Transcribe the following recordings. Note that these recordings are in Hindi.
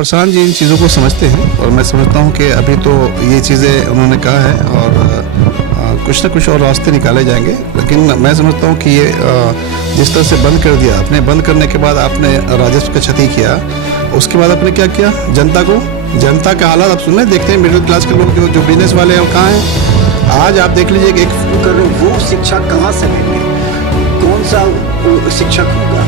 प्रशांत जी इन चीज़ों को समझते हैं और मैं समझता हूँ कि अभी तो ये चीज़ें उन्होंने कहा है और कुछ ना कुछ और रास्ते निकाले जाएंगे। लेकिन मैं समझता हूँ कि ये जिस तरह से बंद कर दिया आपने, बंद करने के बाद आपने राजस्व का क्षति किया, उसके बाद आपने क्या किया, जनता का हालात आप सुनने देखते हैं। मिडिल क्लास के लोग जो बिजनेस वाले हैं वो कहाँ हैं आज आप देख लीजिए कि वो शिक्षा कहाँ से लेंगे, कौन सा शिक्षक होगा,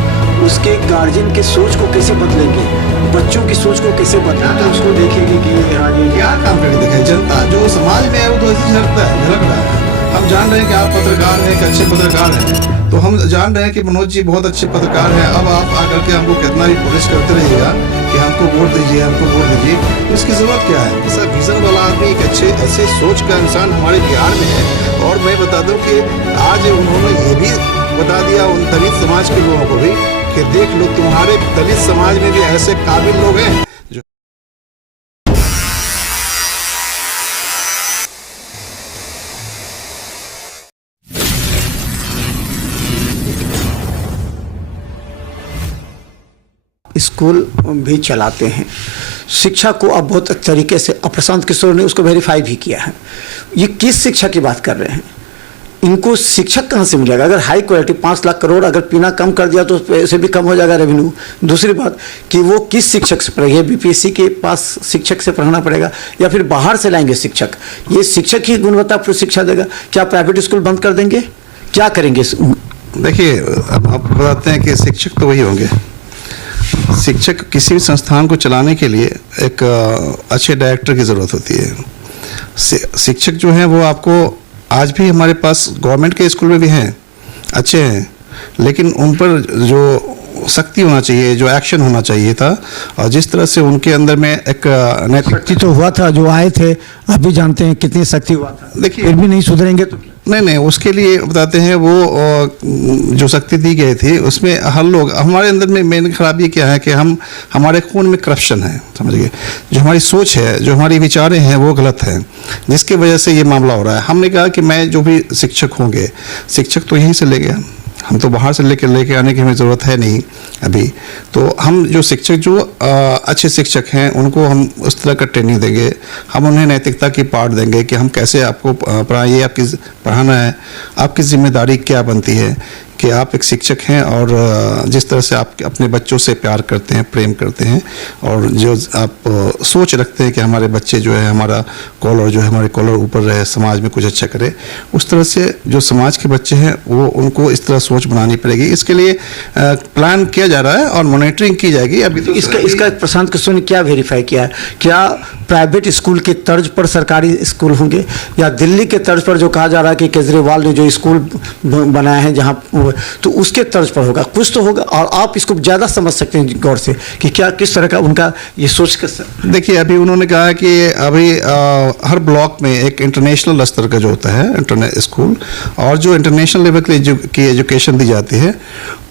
उसके गार्जियन के सोच को कैसे बदलेंगे, बच्चों की सोच को कैसे बदलेंगे, उसको देखेंगे कि हाँ ये क्या काम करके देखें। जनता जो समाज में है वो तो ऐसे झलक रहा है। हम जान रहे हैं कि आप पत्रकार हैं, एक अच्छे पत्रकार हैं, तो हम जान रहे हैं कि मनोज जी बहुत अच्छे पत्रकार हैं। अब आप आकर के हमको कितना भी पुलिस करते रहिएगा कि हमको वोट दीजिए, हमको वोट दीजिए, तो इसकी जरूरत क्या है। ऐसा विजन वाला आदमी, एक ऐसे सोच का इंसान हमारे बिहार में है। और मैं बता दूं कि आज उन्होंने ये भी बता दिया उन दलित समाज के लोगों को भी कि देख लो तुम्हारे दलित समाज में भी ऐसे काबिल लोग हैं जो स्कूल भी चलाते हैं। शिक्षा को अब बहुत तरीके से प्रशांत किशोर ने उसको वेरीफाई भी किया है। ये किस शिक्षा की बात कर रहे हैं, इनको शिक्षक कहाँ से मिलेगा। अगर हाई क्वालिटी 5 लाख करोड़ अगर पीना कम कर दिया तो पैसे भी कम हो जाएगा रेवेन्यू। दूसरी बात कि वो किस शिक्षक से पढ़ेगा, बीपीएससी के पास शिक्षक से पढ़ाना पड़ेगा या फिर बाहर से लाएंगे शिक्षक। ये शिक्षक ही गुणवत्तापूर्ण शिक्षा देगा। क्या प्राइवेट स्कूल बंद कर देंगे, क्या करेंगे। देखिए अब आप बताते हैं कि शिक्षक तो वही होंगे। शिक्षक किसी भी संस्थान को चलाने के लिए एक अच्छे डायरेक्टर की ज़रूरत होती है। शिक्षक जो हैं वो आपको आज भी हमारे पास गवर्नमेंट के स्कूल में भी हैं, अच्छे हैं, लेकिन उन पर जो सख्ती होना चाहिए, जो एक्शन होना चाहिए था, और जिस तरह से उनके अंदर में एक नैतिकता तो हुआ था, जो आए थे आप भी जानते हैं कितनी सख्ती हुआ था। देखिए फिर भी नहीं सुधरेंगे तो नहीं, उसके लिए बताते हैं वो जो सख्ती दी गई थी उसमें हर लोग हमारे अंदर में मेन खराबी क्या है कि हमारे खून में करप्शन है, समझिए। जो हमारी सोच है, जो हमारी विचारें हैं वो गलत है, जिसकी वजह से ये मामला हो रहा है। हमने कहा कि मैं जो भी शिक्षक होंगे, शिक्षक तो यहीं से ले गया, हम तो बाहर से लेके आने की हमें ज़रूरत है नहीं अभी। तो हम जो शिक्षक जो अच्छे शिक्षक हैं उनको हम उस तरह का ट्रेनिंग देंगे, हम उन्हें नैतिकता की पाठ देंगे कि हम कैसे आपको पढ़ाइए, आपकी पढ़ाना है, आपकी जिम्मेदारी क्या बनती है कि आप एक शिक्षक हैं और जिस तरह से आप अपने बच्चों से प्यार करते हैं, प्रेम करते हैं, और जो आप सोच रखते हैं कि हमारे बच्चे जो है, हमारा कॉलर जो है, हमारे कॉलर ऊपर रहे, समाज में कुछ अच्छा करे, उस तरह से जो समाज के बच्चे हैं वो उनको इस तरह सोच बनानी पड़ेगी। इसके लिए प्लान किया जा रहा है और मॉनिटरिंग की जाएगी। अभी तो इसका प्रशांत किशोर ने क्या वेरीफाई किया है, क्या प्राइवेट स्कूल के तर्ज पर सरकारी स्कूल होंगे या दिल्ली के तर्ज पर जो कहा जा रहा है कि केजरीवाल ने जो स्कूल बनाए हैं जहाँ, तो उसके तर्ज पर होगा, कुछ तो होगा। और आप इसको ज़्यादा समझ सकते हैं गौर से कि क्या किस तरह का उनका ये सोच का। देखिए अभी उन्होंने कहा है कि अभी हर ब्लॉक में एक इंटरनेशनल स्तर का जो होता है इंटरनेट स्कूल, और जो इंटरनेशनल लेवल की एजुकेशन दी जाती है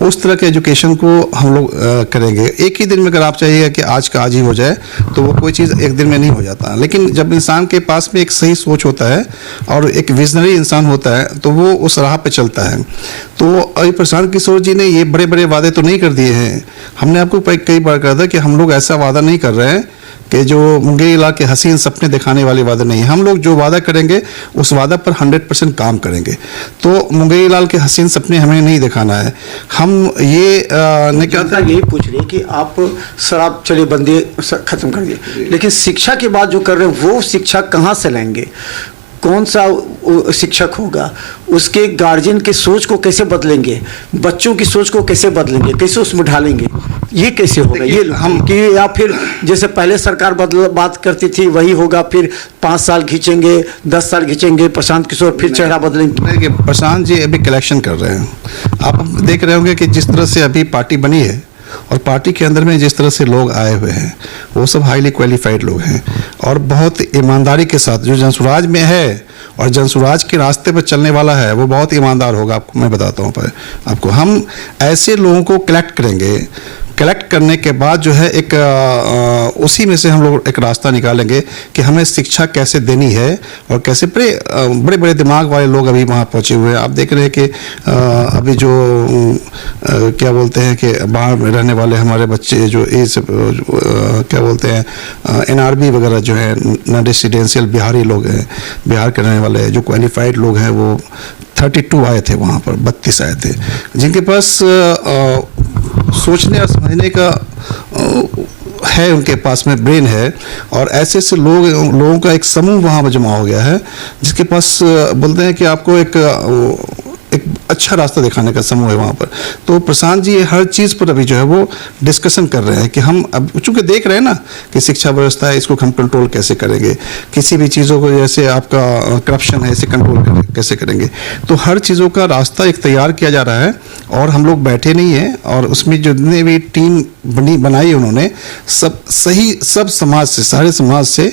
उस तरह के एजुकेशन को हम लोग करेंगे। एक ही दिन में अगर आप चाहिए कि आज का आज ही हो जाए तो वो कोई चीज़ एक दिन में नहीं हो जाता। लेकिन जब इंसान के पास में एक सही सोच होता है और एक विजनरी इंसान होता है तो वो उस राह पे चलता है। तो अभी प्रशांत किशोर जी ने ये बड़े बड़े वादे तो नहीं कर दिए हैं। हमने आपको कई बार कहा था कि हम लोग ऐसा वादा नहीं कर रहे हैं कि जो मुंगेरी इलाके के हसीन सपने दिखाने वाले वादे नहीं। हम लोग जो वादा करेंगे उस वादा पर 100% काम करेंगे। तो मुंगेरी लाल के हसीन सपने हमें नहीं दिखाना है। हम ये नहीं कहता, यही पूछ रही है कि आप शराब चलिए बंदी खत्म कर दिए, लेकिन शिक्षा की बात जो कर रहे हैं वो शिक्षा कहाँ से लाएंगे, कौन सा शिक्षक होगा, उसके गार्जियन के सोच को कैसे बदलेंगे, बच्चों की सोच को कैसे बदलेंगे, कैसे उसमें ढालेंगे, ये कैसे होगा। ये हम कि या फिर जैसे पहले सरकार बात करती थी वही होगा, फिर 5 साल खींचेंगे, 10 साल खींचेंगे, प्रशांत किशोर फिर चेहरा बदलेंगे। देखिए प्रशांत जी अभी कलेक्शन कर रहे हैं। आप देख रहे होंगे कि जिस तरह से अभी पार्टी बनी है और पार्टी के अंदर में जिस तरह से लोग आए हुए हैं वो सब हाईली क्वालिफाइड लोग हैं और बहुत ईमानदारी के साथ जो जनसुराज में है और जनसुराज के रास्ते पर चलने वाला है वो बहुत ईमानदार होगा। आपको मैं बताता हूँ आपको, हम ऐसे लोगों को कलेक्ट कलेक्ट करने के बाद जो है एक उसी में से हम लोग एक रास्ता निकालेंगे कि हमें शिक्षा कैसे देनी है और कैसे बड़े बड़े दिमाग वाले लोग अभी वहाँ पहुँचे हुए हैं। आप देख रहे हैं कि अभी जो क्या बोलते हैं कि बाहर में रहने वाले हमारे बच्चे जो क्या बोलते हैं NRB वगैरह जो है नॉन रेसिडेंशियल बिहारी लोग हैं, बिहार के रहने वाले जो क्वालिफाइड लोग हैं वो 32 आए थे वहाँ पर, 32 आए थे जिनके पास सोचने और समझने का है, उनके पास में ब्रेन है। और ऐसे ऐसे लोगों का एक समूह वहाँ पर जमा हो गया है जिसके पास बोलते हैं कि आपको एक अच्छा रास्ता दिखाने का समूह है वहाँ पर। तो प्रशांत जी हर चीज़ पर अभी जो है वो डिस्कशन कर रहे हैं कि हम अब चूँकि देख रहे हैं ना कि शिक्षा व्यवस्था है, इसको हम कंट्रोल कैसे करेंगे, किसी भी चीज़ों को जैसे आपका करप्शन है इसे कंट्रोल कैसे करेंगे। तो हर चीज़ों का रास्ता एक तैयार किया जा रहा है और हम लोग बैठे नहीं हैं। और उसमें जितने भी टीम बनाई उन्होंने सब समाज से, सारे समाज से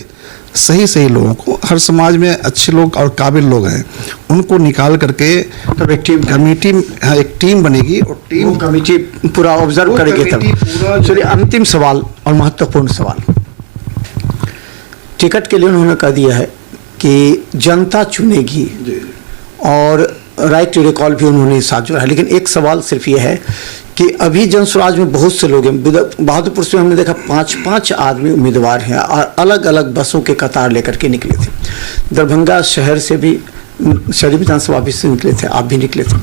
सही लोगों को, हर समाज में अच्छे लोग और काबिल लोग हैं उनको निकाल करके तब एक टीम बनेगी और टीम कमेटी पूरा ऑब्जर्व करेगी। तब चलिए अंतिम सवाल और महत्वपूर्ण सवाल, टिकट के लिए उन्होंने कह दिया है कि जनता चुनेगी और राइट टू रिकॉल भी उन्होंने साथ जोड़ा है। लेकिन एक सवाल सिर्फ ये है कि अभी जनस्वराज में बहुत से लोग हैं। बहादुरपुर से हमने देखा 5-5 आदमी उम्मीदवार हैं और अलग अलग बसों के कतार लेकर के निकले थे। दरभंगा शहर से भी, शहरी विधानसभा ऑफिस से निकले थे, आप भी निकले थे।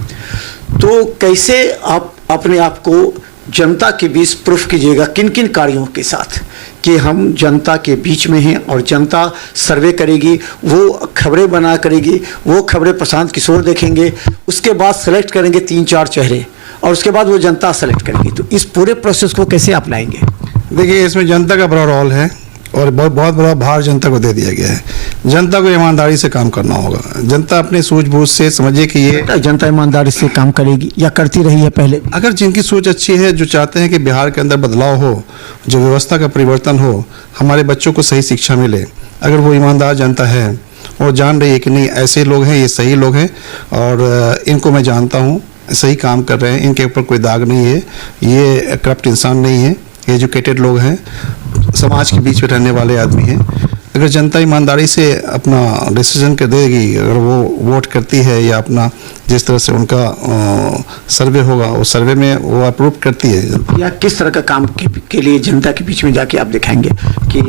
तो कैसे आप अपने आप को जनता के बीच प्रूफ कीजिएगा, किन किन कार्यों के साथ कि हम जनता के बीच में हैं और जनता सर्वे करेगी, वो खबरें बना करेगी, वो खबरें प्रशांत किशोर देखेंगे, उसके बाद सेलेक्ट करेंगे 3-4 चेहरे और उसके बाद वो जनता सेलेक्ट करेगी। तो इस पूरे प्रोसेस को कैसे अपनाएंगे? देखिए इसमें जनता का बड़ा रोल है और बहुत बड़ा भार जनता को दे दिया गया है। जनता को ईमानदारी से काम करना होगा। जनता अपने सूझबूझ से समझे कि ये जनता ईमानदारी से काम करेगी या करती रही है पहले। अगर जिनकी सोच अच्छी है, जो चाहते हैं कि बिहार के अंदर बदलाव हो, जो व्यवस्था का परिवर्तन हो, हमारे बच्चों को सही शिक्षा मिले, अगर वो ईमानदार जनता है और जान रही है कि नहीं ऐसे लोग हैं, ये सही लोग हैं और इनको मैं जानता हूँ, सही काम कर रहे हैं, इनके ऊपर कोई दाग नहीं है, ये करप्ट इंसान नहीं है, एजुकेटेड लोग हैं, समाज के बीच में रहने वाले आदमी हैं। अगर जनता ईमानदारी से अपना डिसीजन कर देगी, अगर वो वोट करती है या अपना जिस तरह से उनका सर्वे होगा उस सर्वे में वो अप्रूव करती है। या किस तरह का काम के लिए जनता के बीच में जाके आप दिखाएंगे कि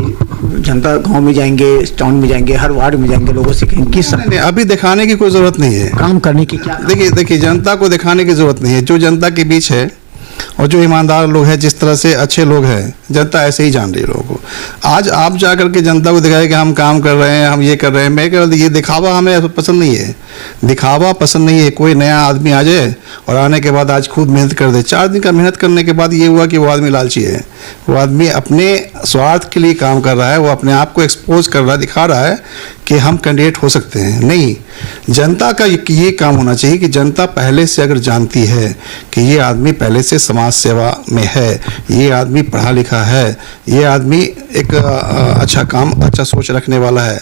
जनता गांव में जाएंगे, टाउन में जाएंगे, हर वार्ड में जाएंगे, लोगों से कहेंगे किस तरह? अभी दिखाने की कोई ज़रूरत नहीं है, काम करने की क्या? देखिए जनता को दिखाने की ज़रूरत नहीं है। जो जनता के बीच है और जो ईमानदार लोग हैं, जिस तरह से अच्छे लोग हैं, जनता ऐसे ही जान रही है लोगों को। आज आप जा करके जनता को दिखाए कि हम काम कर रहे हैं, हम ये कर रहे हैं, मैं कह ये दिखावा हमें पसंद नहीं है। दिखावा पसंद नहीं है। कोई नया आदमी आ जाए और आने के बाद आज खुद मेहनत कर दे, 4 दिन का मेहनत करने के बाद ये हुआ कि वो आदमी लालची है, वो आदमी अपने स्वार्थ के लिए काम कर रहा है, वो अपने आप को एक्सपोज कर रहा है, दिखा रहा है कि हम कैंडिडेट हो सकते हैं। नहीं, जनता का ये काम होना चाहिए कि जनता पहले से अगर जानती है कि ये आदमी पहले से समाज सेवा में है, ये आदमी पढ़ा लिखा है, ये आदमी एक अच्छा काम, अच्छा सोच रखने वाला है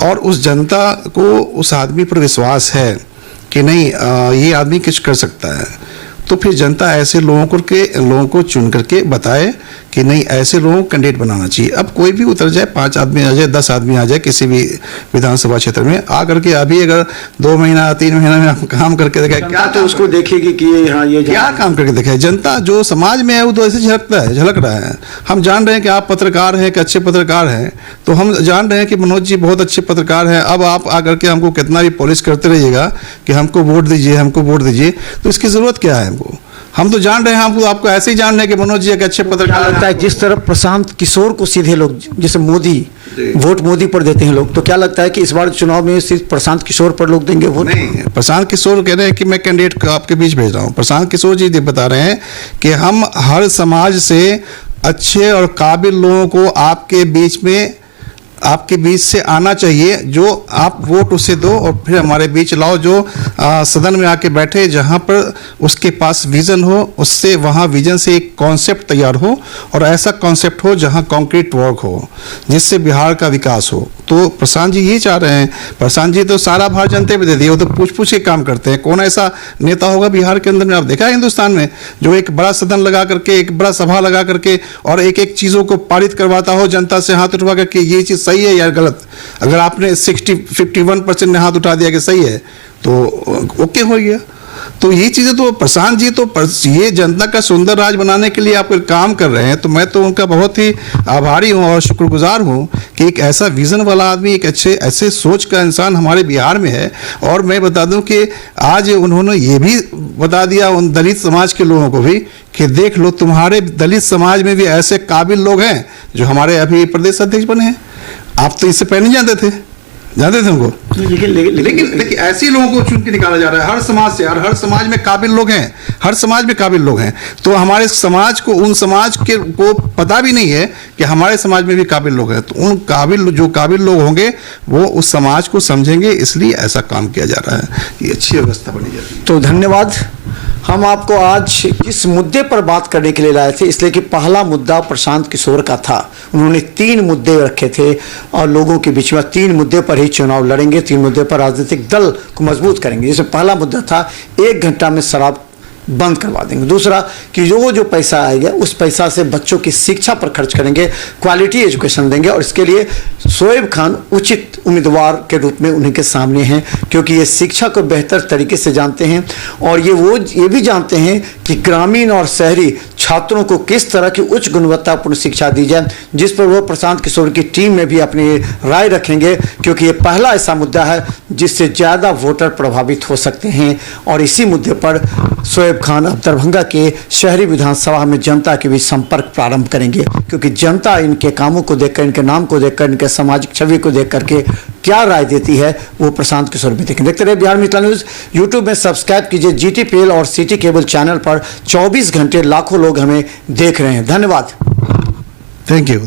और उस जनता को उस आदमी पर विश्वास है कि नहीं ये आदमी कुछ कर सकता है, तो फिर जनता ऐसे लोगों को चुन करके बताए कि नहीं ऐसे लोगों को कैंडिडेट बनाना चाहिए। अब कोई भी उतर जाए, 5 आदमी आ जाए, 10 आदमी आ जाए किसी भी विधानसभा क्षेत्र में, आ करके अभी अगर 2 महीना 3 महीना में हम काम करके दिखाए, क्या तो उसको देखेगी कि ये क्या काम करके दिखाए। जनता जो समाज में है वो तो ऐसे झलक रहा है। हम जान रहे हैं कि आप पत्रकार हैं, कि अच्छे पत्रकार हैं, तो हम जान रहे हैं कि मनोज जी बहुत अच्छे पत्रकार हैं। अब आप आकर के हमको कितना भी पॉलिश करते रहिएगा कि हमको वोट दीजिए, हमको वोट दीजिए, तो इसकी ज़रूरत क्या है हमको? हम तो जान रहे हैं, हमको आपको ऐसे ही जान रहे हैं कि मनोज जी एक अच्छे पत्रकार लगता है। जिस तरह प्रशांत किशोर को सीधे लोग, जैसे मोदी वोट मोदी पर देते हैं लोग, तो क्या लगता है कि इस बार चुनाव में सिर्फ प्रशांत किशोर पर लोग देंगे वोट? नहीं, प्रशांत किशोर कह रहे हैं कि मैं कैंडिडेट आपके बीच भेज रहा हूँ। प्रशांत किशोर जी बता रहे हैं कि हम हर समाज से अच्छे और काबिल लोगों को आपके बीच से आना चाहिए, जो आप वोट उसे दो और फिर हमारे बीच लाओ, जो सदन में आके बैठे, जहाँ पर उसके पास विज़न हो, उससे वहाँ विज़न से एक कॉन्सेप्ट तैयार हो और ऐसा कॉन्सेप्ट हो जहाँ कॉन्क्रीट वर्क हो, जिससे बिहार का विकास हो। तो प्रशांत जी ये चाह रहे हैं। प्रशांत जी तो सारा भार जनता पे दे दिए, वो तो पूछ के काम करते हैं। कौन ऐसा नेता होगा बिहार के अंदर में, आप देखा है हिंदुस्तान में, जो एक बड़ा सदन लगा करके, एक बड़ा सभा लगा करके और एक एक चीज़ों को पारित करवाता हो, जनता से हाथ उठवा करके ये चीज़ सही है या गलत। अगर आपने 51% ने हाथ उठा दिया कि सही है तो ओके हो गया। तो ये चीज़ें तो प्रशांत जी तो ये जनता का सुंदर राज बनाने के लिए आप काम कर रहे हैं, तो मैं तो उनका बहुत ही आभारी हूँ और शुक्रगुजार हूँ कि एक ऐसा विज़न वाला आदमी, एक ऐसे सोच का इंसान हमारे बिहार में है। और मैं बता दूं कि आज उन्होंने ये भी बता दिया उन दलित समाज के लोगों को भी कि देख लो, तुम्हारे दलित समाज में भी ऐसे काबिल लोग हैं जो हमारे अभी प्रदेश अध्यक्ष बने हैं। आप तो इससे पहले नहीं जानते थे उनको, लेकिन ऐसे लोगों को चुन के निकाला जा रहा है हर समाज से। और हर समाज में काबिल लोग हैं, हर समाज में काबिल लोग हैं। तो हमारे समाज को, उन समाज के को पता भी नहीं है कि हमारे समाज में भी काबिल लोग हैं। तो उन जो काबिल लोग होंगे वो उस समाज को समझेंगे, इसलिए ऐसा काम किया जा रहा है, ये अच्छी व्यवस्था बनी जा रही है। तो धन्यवाद। हम आपको आज इस मुद्दे पर बात करने के लिए लाए थे, इसलिए कि पहला मुद्दा प्रशांत किशोर का था। उन्होंने 3 मुद्दे रखे थे और लोगों के बीच में 3 मुद्दे पर ही चुनाव लड़ेंगे, 3 मुद्दे पर राजनीतिक दल को मजबूत करेंगे। जैसे पहला मुद्दा था 1 घंटा में शराब बंद करवा देंगे। दूसरा कि जो पैसा आएगा उस पैसा से बच्चों की शिक्षा पर खर्च करेंगे, क्वालिटी एजुकेशन देंगे। और इसके लिए शोएब खान उचित उम्मीदवार के रूप में उन्हीं के सामने हैं, क्योंकि ये शिक्षा को बेहतर तरीके से जानते हैं और ये भी जानते हैं कि ग्रामीण और शहरी छात्रों को किस तरह की उच्च गुणवत्तापूर्ण शिक्षा दी जाए, जिस पर वो प्रशांत किशोर की टीम में भी अपनी राय रखेंगे, क्योंकि ये पहला ऐसा मुद्दा है जिससे ज़्यादा वोटर प्रभावित हो सकते हैं। और इसी मुद्दे पर शोएब खान अब दरभंगा के शहरी विधानसभा में जनता के बीच संपर्क प्रारंभ करेंगे, क्योंकि जनता इनके कामों को देखकर, इनके नाम को देखकर, इनके सामाजिक छवि को देख करके क्या राय देती है वो प्रशांत किशोर भी देखें। देखते रहे बिहार मिथिला न्यूज़। यूट्यूब में सब्सक्राइब कीजिए। GTPL और सिटी केबल चैनल पर 24 घंटे लाखों लोग हमें देख रहे हैं। धन्यवाद। Thank you.